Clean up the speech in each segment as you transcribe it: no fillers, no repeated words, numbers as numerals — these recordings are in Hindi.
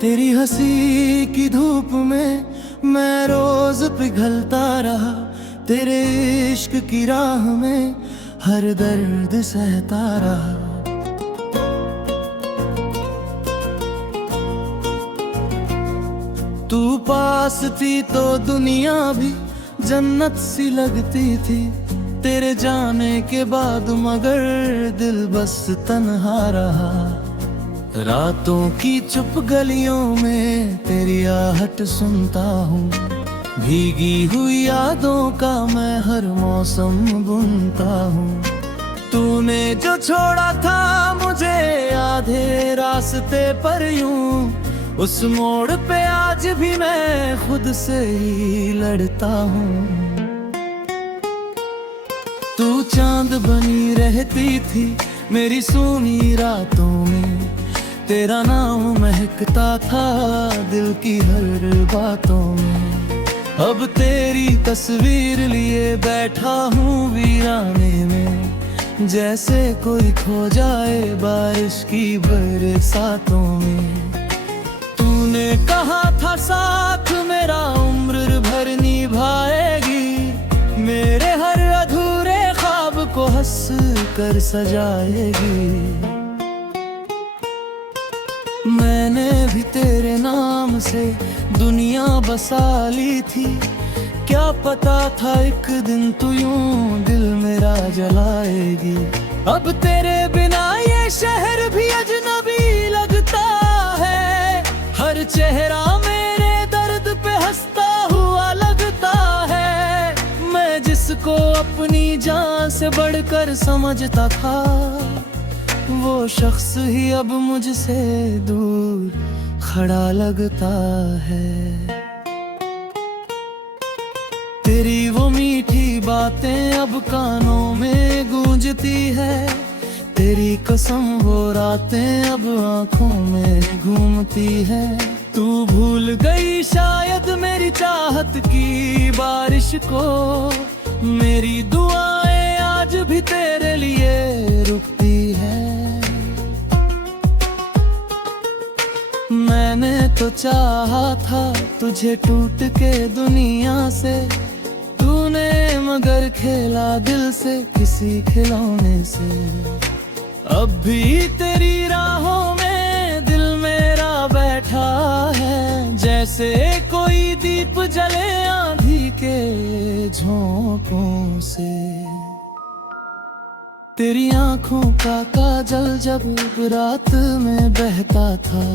तेरी हंसी की धूप में मैं रोज पिघलता रहा, तेरे इश्क की राह में हर दर्द सहता रहा। तू पास थी तो दुनिया भी जन्नत सी लगती थी, तेरे जाने के बाद मगर दिल बस तन्हा रहा। रातों की चुप गलियों में तेरी आहट सुनता हूँ, भीगी हुई यादों का मैं हर मौसम बुनता हूँ। तूने जो छोड़ा था मुझे आधे रास्ते पर यूं, उस मोड़ पे आज भी मैं खुद से ही लड़ता हूँ। तू चांद बनी रहती थी मेरी सूनी रातों में, तेरा नाम महकता था दिल की हर बातों में। अब तेरी तस्वीर लिए बैठा हूँ वीराने में, जैसे कोई खो जाए बारिश की बरसातों में। तूने कहा था साथ मेरा उम्र भर निभाएगी, मेरे हर अधूरे ख्वाब को हंस कर सजाएगी। मैंने भी तेरे नाम से दुनिया बसा ली थी, क्या पता था एक दिन तू यूं दिल मेरा जलाएगी। अब तेरे बिना ये शहर भी अजनबी लगता है, हर चेहरा मेरे दर्द पे हंसता हुआ लगता है। मैं जिसको अपनी जान से बढ़कर समझता था, वो शख्स ही अब मुझसे दूर खड़ा लगता है। तेरी वो मीठी बातें अब कानों में गूंजती है, तेरी कसम वो रातें अब आंखों में घूमती है। तू भूल गई शायद मेरी चाहत की बारिश को, मेरी दुआएं आज भी तेरे लिए रुकती है। मैंने तो चाहा था तुझे टूट के दुनिया से, तूने मगर खेला दिल से किसी खिलौने से। अब भी तेरी राहों में दिल मेरा बैठा है, जैसे कोई दीप जले आंधी के झोंकों से। तेरी आंखों का काजल जब रात में बहता था,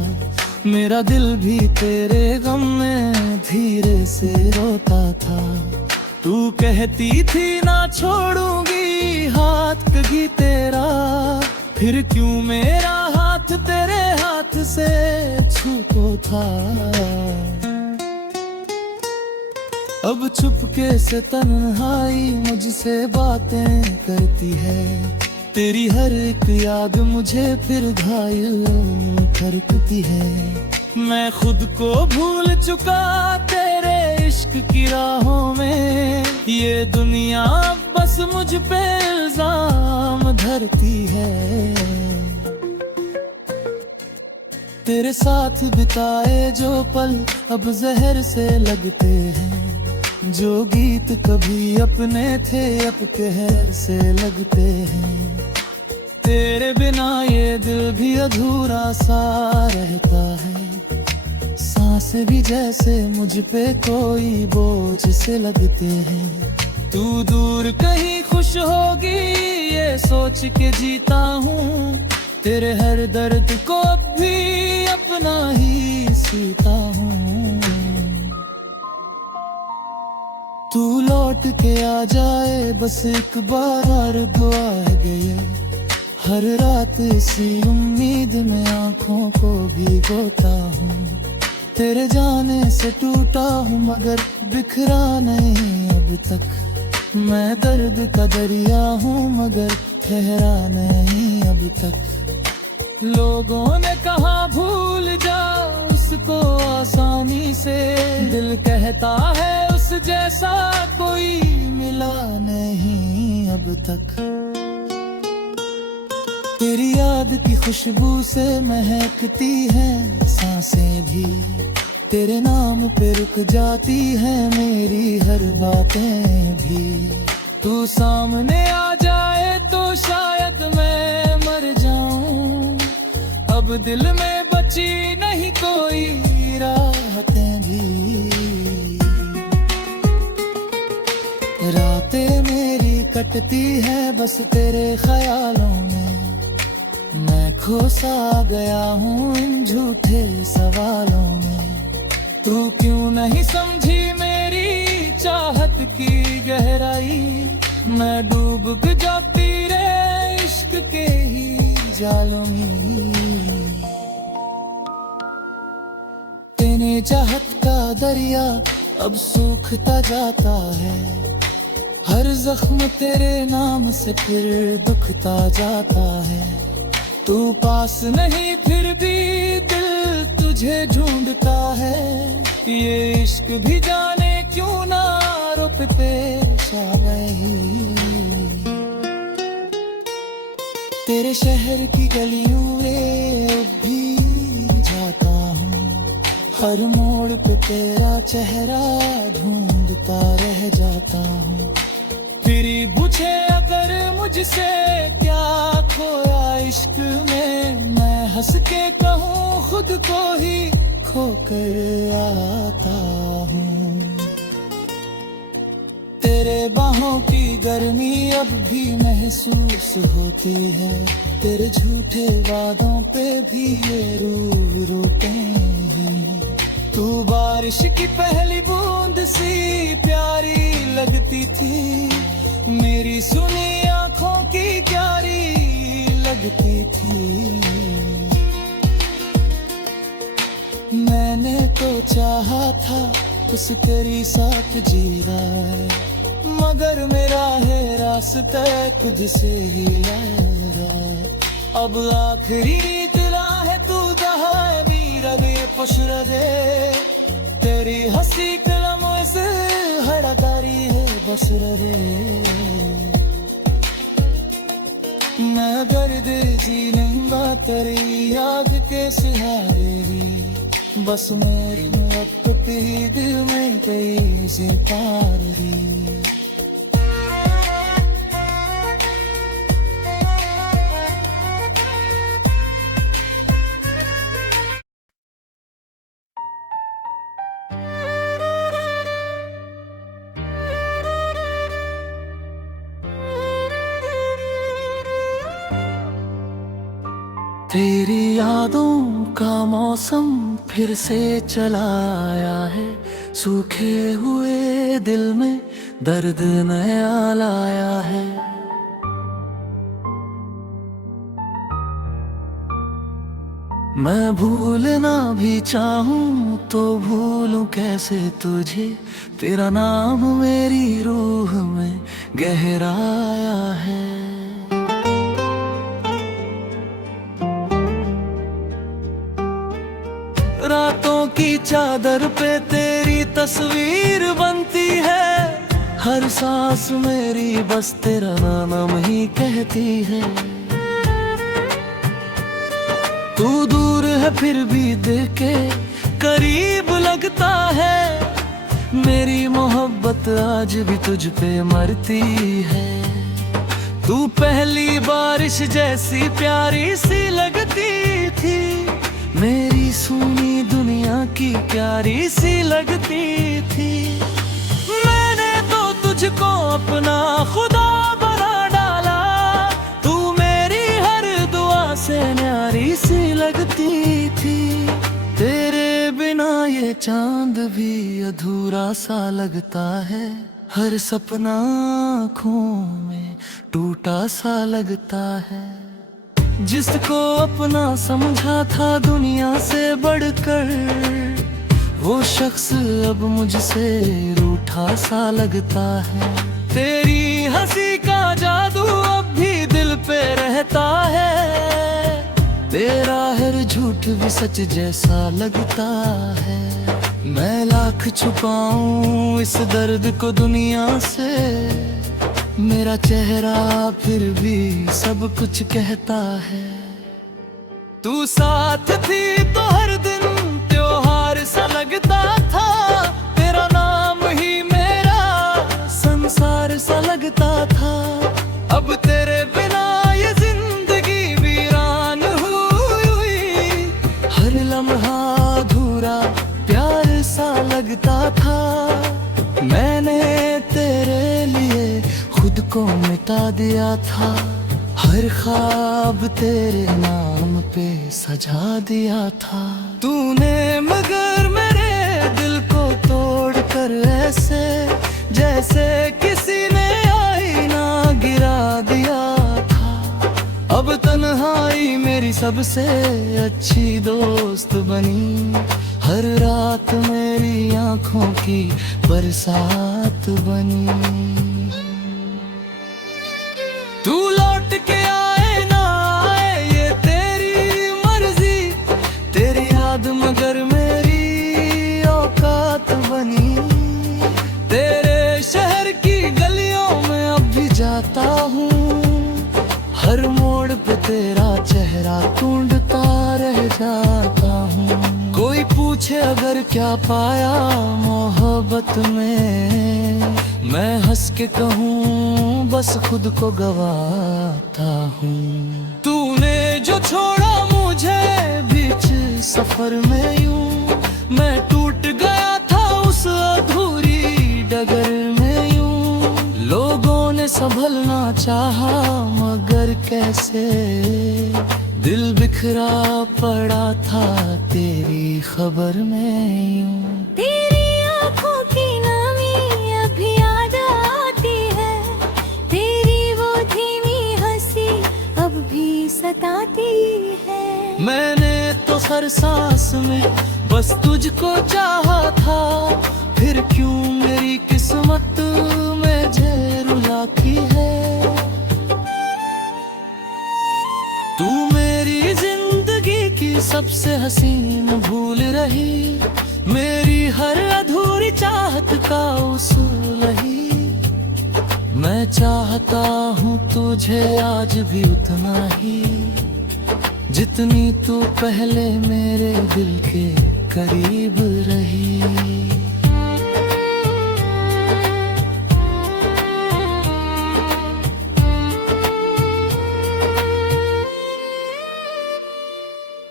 मेरा दिल भी तेरे गम में धीरे से रोता था। तू कहती थी ना छोड़ूंगी हाथ कभी तेरा, फिर क्यों मेरा हाथ तेरे हाथ से छूको था। अब चुपके से तन्हाई मुझसे बातें करती है, तेरी हर एक याद मुझे फिर घायल करती है। मैं खुद को भूल चुका तेरे इश्क की राहों में, ये दुनिया बस मुझ पे इल्जाम धरती है। तेरे साथ बिताए जो पल अब जहर से लगते हैं, जो गीत कभी अपने थे अब कहर से लगते हैं। तेरे बिना ये दिल भी अधूरा सा रहता है, सांसें भी जैसे मुझ पे कोई बोझ से लगते हैं। तू दूर कहीं खुश होगी ये सोच के जीता हूँ, तेरे हर दर्द को भी अपना ही सीता हूँ। तू लौट के आ जाए बस एक बार दुआ है ये, हर रात इसी उम्मीद में आंखों को भिगोता हूँ। तेरे जाने से टूटा हूँ मगर बिखरा नहीं अब तक, मैं दर्द का दरिया हूँ मगर ठहरा नहीं अब तक। लोगों ने कहा भूल जा उसको आसानी से, दिल कहता है उस जैसा कोई मिला नहीं अब तक। तेरी याद की खुशबू से महकती हैं सांसें भी, तेरे नाम पे रुक जाती है मेरी हर बातें भी। तू सामने आ जाए तो शायद मैं मर जाऊं, अब दिल में बची नहीं कोई राहतें भी। रातें मेरी कटती है बस तेरे ख्यालों में, मैं खो सा गया हूँ इन झूठे सवालों में। तू क्यों नहीं समझी मेरी चाहत की गहराई, मैं डूब जाती रे इश्क के ही जालों में। तेरे चाहत का दरिया अब सूखता जाता है, हर जख्म तेरे नाम से फिर दुखता जाता है। तू पास नहीं फिर भी दिल तुझे ढूंढता है, ये इश्क भी जाने क्यों ना रुक पेश आ गई। तेरे शहर की गलियों रे अब भी जाता हूँ, हर मोड़ पे तेरा चेहरा ढूंढता रह जाता हूँ। फिर पूछे अगर मुझसे क्या खोया इश्क में, मैं हंस के कहूँ खुद को ही खो कर आता हूँ। तेरे बाहों की गर्मी अब भी महसूस होती है, तेरे झूठे वादों पे भी ये रूह रोटेंगी। तू बारिश की पहली बूंद सी प्यारी लगती थी, मेरी सुनी आंखों की क्यारी लगती थी। मैंने तो चाहा था उस तेरी साथ जीना है, मगर मेरा है रास्ता तुझसे ही लगा। अब आखिरी रीतला है तू दहानी रवे पुशर दे, तेरी हंसी कलमों से हड़तारी है बस रे। मैं दर्द जी लूंगा तेरी याद के सहारे ही, बस मेरी मोहब्बत ही दिल में कई से पार दी। तेरी यादों का मौसम फिर से चला आया है, सूखे हुए दिल में दर्द नया लाया है। मैं भूलना भी चाहूं तो भूलूं कैसे तुझे, तेरा नाम मेरी रूह में गहराया है। रातों की चादर पे तेरी तस्वीर बनती है, हर सांस मेरी बस तेरा नाम ही कहती है। तू दूर है फिर भी दिल के करीब लगता है, मेरी मोहब्बत आज भी तुझ पे मरती है। तू पहली बारिश जैसी प्यारी सी लगती थी, मेरी सुनी दुनिया की प्यारी सी लगती थी। मैंने तो तुझको अपना खुदा बना डाला, तू मेरी हर दुआ से न्यारी सी लगती थी। तेरे बिना ये चांद भी अधूरा सा लगता है, हर सपना आँखों में टूटा सा लगता है। जिसको अपना समझा था दुनिया से बढ़कर, वो शख्स अब मुझसे रूठा सा लगता है। तेरी हंसी का जादू अब भी दिल पे रहता है, तेरा हर झूठ भी सच जैसा लगता है। मैं लाख छुपाऊं इस दर्द को दुनिया से, मेरा चेहरा फिर भी सब कुछ कहता है। तू साथ थी तो हर दिन त्योहार सा लगता था, तेरा नाम ही मेरा संसार सा लगता था। अब तेरे बिना ये जिंदगी वीरान हुई, हर लम्हा अधूरा प्यार सा लगता था। मैंने तेरे लिए खुद को मिटा दिया था, हर ख्वाब तेरे नाम पे सजा दिया था। तूने मगर मेरे दिल को तोड़ कर ऐसे जैसे किसी ने आईना गिरा दिया था। अब तन्हाई मेरी सबसे अच्छी दोस्त बनी, हर रात मेरी आंखों की बरसात बनी। तू लौट के आए ना आए ये तेरी मर्जी, तेरी याद मगर मेरी औकात बनी। तेरे शहर की गलियों में अब भी जाता हूँ, हर मोड़ पे तेरा चेहरा ढूंढता रह जाता हूँ। कोई पूछे अगर क्या पाया मोहब्बत में, मैं हंस के कहूँ बस खुद को गवाता हूँ। तूने जो छोड़ा मुझे बीच सफर में यूं, मैं टूट गया था उस अधूरी डगर में यूं। लोगों ने संभलना चाहा मगर कैसे, दिल बिखरा पड़ा था तेरी खबर में यूं। तेरी आंखों की नमी अभी याद आती है, तेरी वो धीमी हंसी अब भी सताती है। मैंने तो हर सांस में बस तुझको चाहा था, फिर क्यों मेरी किस्मत में रुला की है। तू मेरी जिंदगी की सबसे हसीन भूल रही, मेरी हर अधूरी चाहत का उसूल ही। मैं चाहता हूँ तुझे आज भी उतना ही, जितनी तू पहले मेरे दिल के करीब रही।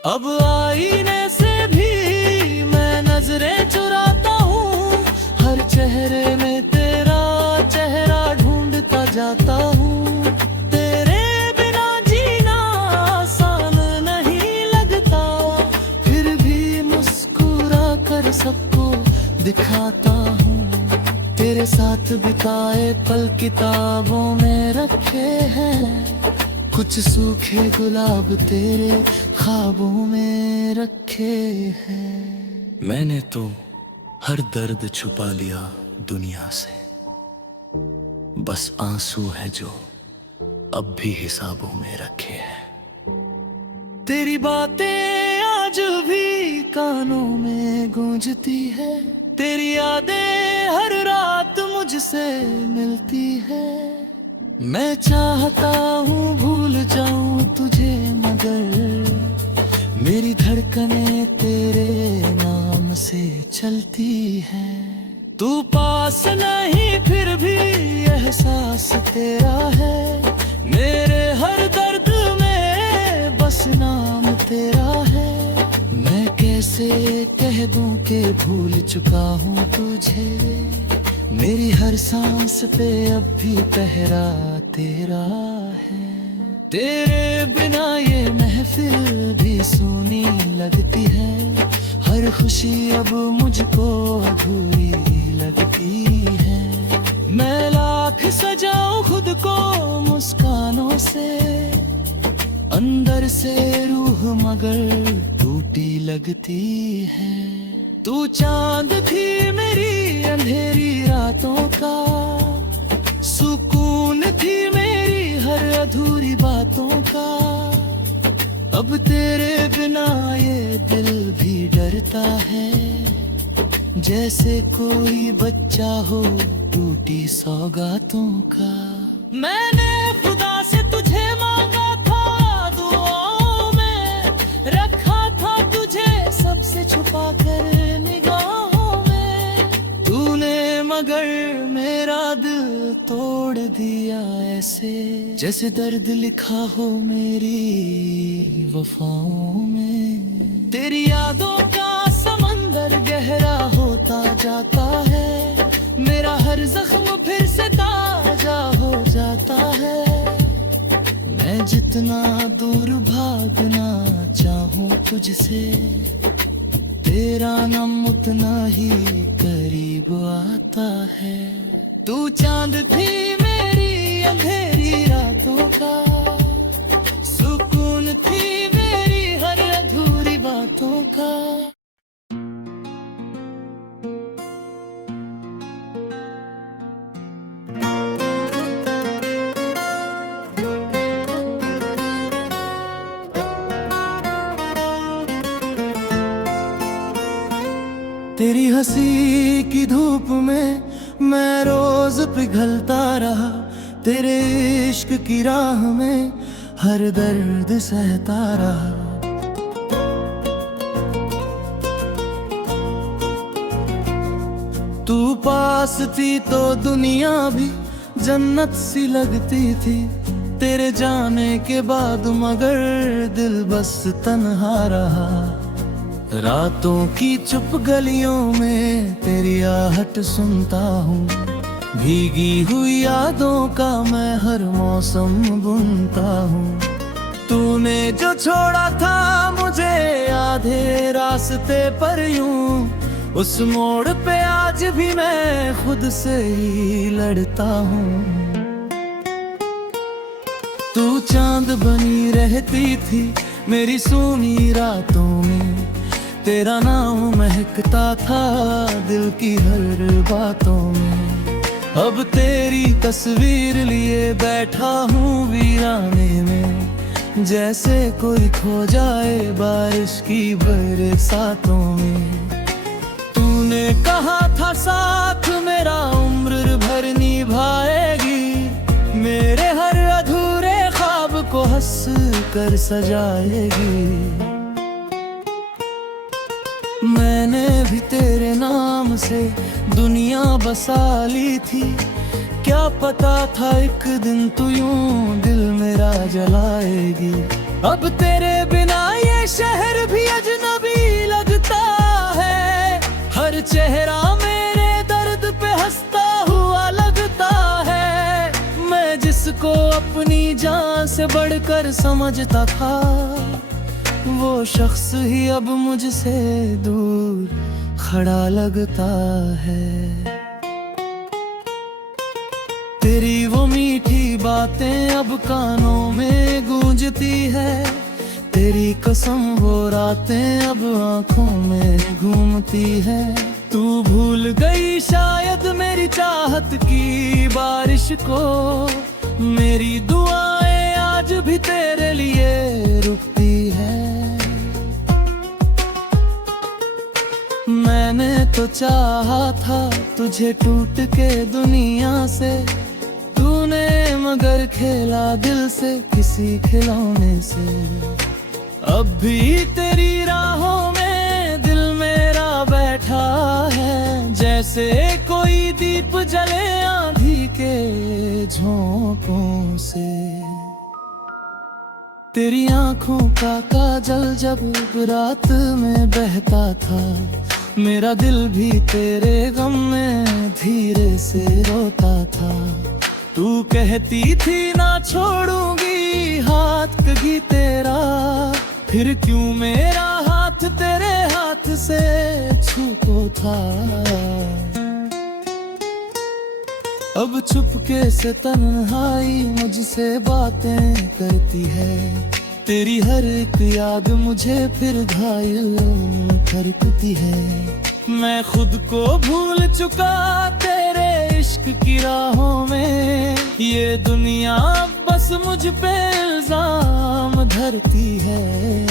अब आईने से भी मैं नजरें चुराता हूँ, हर चेहरे में तेरा चेहरा ढूंढता जाता हूँ। तेरे बिना जीना आसान नहीं लगता, फिर भी मुस्कुरा कर सबको दिखाता हूँ। तेरे साथ बिताए पल किताबों में रखे हैं, कुछ सूखे गुलाब तेरे ख्वाबों में रखे हैं। मैंने तो हर दर्द छुपा लिया दुनिया से, बस आंसू है जो अब भी हिसाबों में रखे हैं। तेरी बातें आज भी कानों में गूंजती है, तेरी यादें हर रात मुझसे मिलती है। मैं चाहता हूँ भूल जाऊं तुझे मगर मेरी धड़कनें तेरे नाम से चलती हैं। तू पास नहीं फिर भी एहसास तेरा है, मेरे हर दर्द में बस नाम तेरा है। मैं कैसे कह दूं कि भूल चुका हूँ तुझे, मेरी हर सांस पे अब भी पहरा तेरा है। तेरे बिना ये महफिल भी सूनी लगती है, हर खुशी अब मुझको अधूरी लगती है। मैं लाख सजाऊं खुद को मुस्कानों से, अंदर से रूह मगर टूटी लगती है। तू चांद थी मेरी अंधेरी रातों का, सुकून थी मेरी हर अधूरी बातों का। अब तेरे बिना ये दिल भी डरता है, जैसे कोई बच्चा हो टूटी सौगातों का। मैंने खुदा से तुझे मांगा था, दुआओं में रखा था तुझे सबसे छुपा कर निगाहों में। तूने मगर मेरा दिल तोड़ दिया ऐसे, जैसे दर्द लिखा हो मेरी वफाओं में। तेरी यादों का समंदर गहरा होता जाता है, मेरा हर जख्म फिर से ताजा हो जाता है। मैं जितना दूर भागना चाहूं तुझसे, तेरा नाम उतना ही करीब आता है। तू चांद थी मेरी अंधेरी रातों का, सुकून थी मेरी हर अधूरी बातों का। तेरी हंसी की धूप में मैं रोज पिघलता रहा, तेरे इश्क की राह में हर दर्द सहता रहा। तू पास थी तो दुनिया भी जन्नत सी लगती थी, तेरे जाने के बाद मगर दिल बस तन्हा रहा। रातों की चुप गलियों में तेरी आहट सुनता हूँ, भीगी हुई यादों का मैं हर मौसम बुनता हूँ। तूने जो छोड़ा था मुझे आधे रास्ते पर यूं, उस मोड़ पे आज भी मैं खुद से ही लड़ता हूँ। तू चांद बनी रहती थी मेरी सूनी रातों में, तेरा नाम महकता था दिल की हर बातों में। अब तेरी तस्वीर लिए बैठा हूँ वीराने में, जैसे कोई खो जाए बारिश की बरसातों में। तूने कहा था साथ मेरा उम्र भर निभाएगी, मेरे हर अधूरे ख्वाब को हंस कर सजाएगी। मैंने भी तेरे नाम से दुनिया बसा ली थी, क्या पता था एक दिन तू यूं दिल मेरा जलाएगी। अब तेरे बिना ये शहर भी अजनबी लगता है, हर चेहरा मेरे दर्द पे हंसता हुआ लगता है। मैं जिसको अपनी जान से बढ़कर समझता था, वो शख्स ही अब मुझसे दूर खड़ा लगता है। तेरी वो मीठी बातें अब कानों में गूंजती है, तेरी कसम वो रातें अब आंखों में घूमती है। तू भूल गई शायद मेरी चाहत की बारिश को, मेरी दुआएं आज भी तेरे लिए रुकती है। मैंने तो चाहा था तुझे टूट के दुनिया से, तूने मगर खेला दिल से किसी खिलौने से। अब भी तेरी राहों में दिल मेरा बैठा है, जैसे कोई दीप जले आंधी के झोंकों से। तेरी आंखों का काजल जब रात में बहता था, मेरा दिल भी तेरे गम में धीरे से रोता था। तू कहती थी ना छोड़ूंगी हाथ कभी तेरा, फिर क्यों मेरा हाथ तेरे हाथ से छूको था। अब चुपके से तन्हाई मुझसे बातें करती है, तेरी हर एक याद मुझे फिर घायल करती है। मैं खुद को भूल चुका तेरे इश्क की राहों में, ये दुनिया बस मुझ पे इल्जाम धरती है।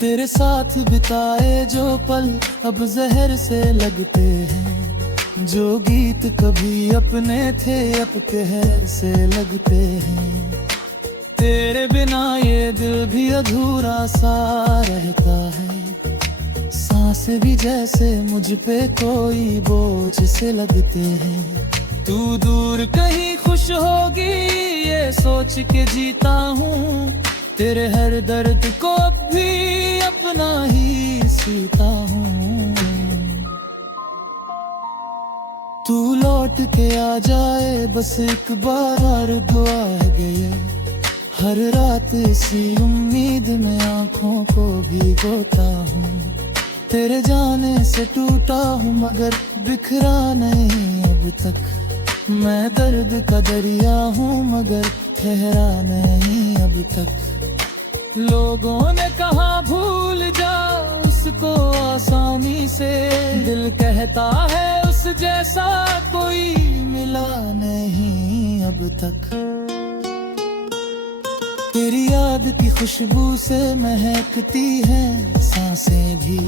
तेरे साथ बिताए जो पल अब जहर से लगते हैं, जो गीत कभी अपने थे अब कहर से लगते हैं। तेरे बिना ये दिल भी अधूरा सा रहता है। सांस भी जैसे मुझ पे कोई बोझ से लगते हैं। तू दूर कहीं खुश होगी ये सोच के जीता हूँ। तेरे हर दर्द को अब भी अपना ही सीता हूँ। तू लौट के आ जाए बस एक बार दुआ है ये। हर रात इसी उम्मीद में आँखों को भिगोता हूँ। तेरे जाने से टूटा हूँ मगर बिखरा नहीं अब तक। मैं दर्द का दरिया हूँ मगर ठहरा नहीं अब तक। लोगों ने कहा भूल जा उसको आसानी से। दिल कहता है उस जैसा कोई मिला नहीं अब तक। तेरी याद की खुशबू से महकती हैं सांसें भी।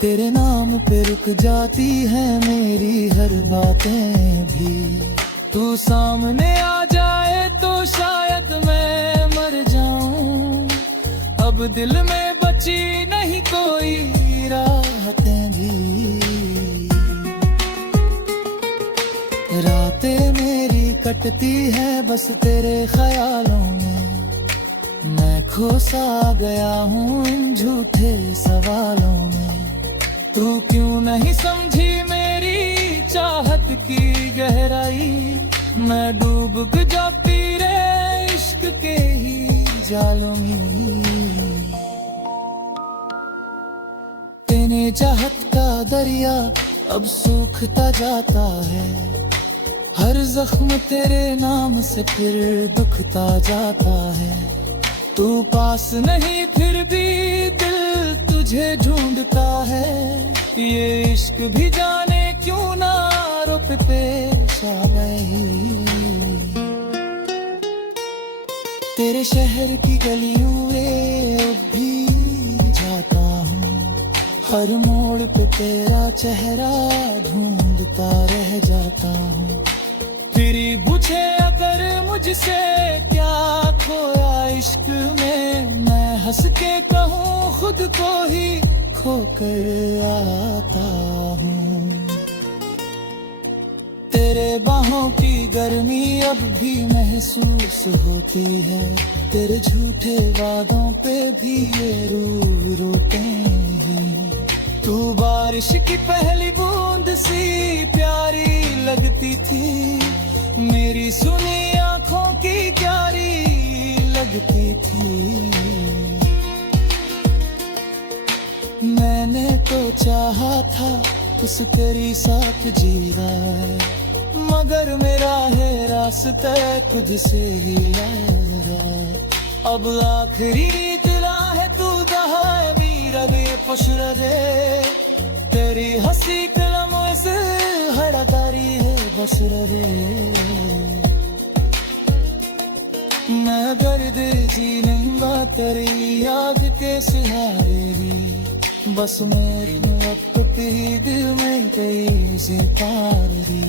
तेरे नाम पे रुक जाती है मेरी हर बातें भी। तू सामने आ जाए तो शायद मैं मर जाऊं। अब दिल में बची नहीं कोई राहतें भी। रातें मेरी कटती है बस तेरे ख्यालों में। मैं खो सा गया हूँ इन झूठे सवालों में। तू क्यों नहीं समझी मेरी चाहत की गहराई। मैं डूब जाती रे इश्क के ही जालों में। तेने चाहत का दरिया अब सूखता जाता है। हर जख्म तेरे नाम से फिर दुखता जाता है। तू पास नहीं फिर भी दिल तुझे ढूंढता है। ये इश्क भी जाने क्यों ना रुक पेश आई। तेरे शहर की गलियों में अब भी जाता हूँ। हर मोड़ पे तेरा चेहरा ढूंढता रह जाता हूँ। फिर पूछे अगर मुझसे क्या खोया इश्क में। मैं हंस के कहूँ खुद को ही खोकर आता हूँ। तेरे बाहों की गर्मी अब भी महसूस होती है। तेरे झूठे वादों पे भी ये रूह रोते हैं। तू बारिश की पहली बूंद सी प्यारी लगती थी। मेरी सुनी आंखों की प्यारी लगती थी। मैंने तो चाहा था उस तेरी साथ जीना है। मगर मेरा है रास्ता तुझसे ही लगा। अब आखिरी दिला है तू दहाए बीरवे पुशर दे। तेरी हंसी कलमों से हड़तारी है बस रे। मैं दर्द जी लूंगा तेरी याद के सहारे भी। बस मेरी वक्त ही दिल में कई सितारे दी।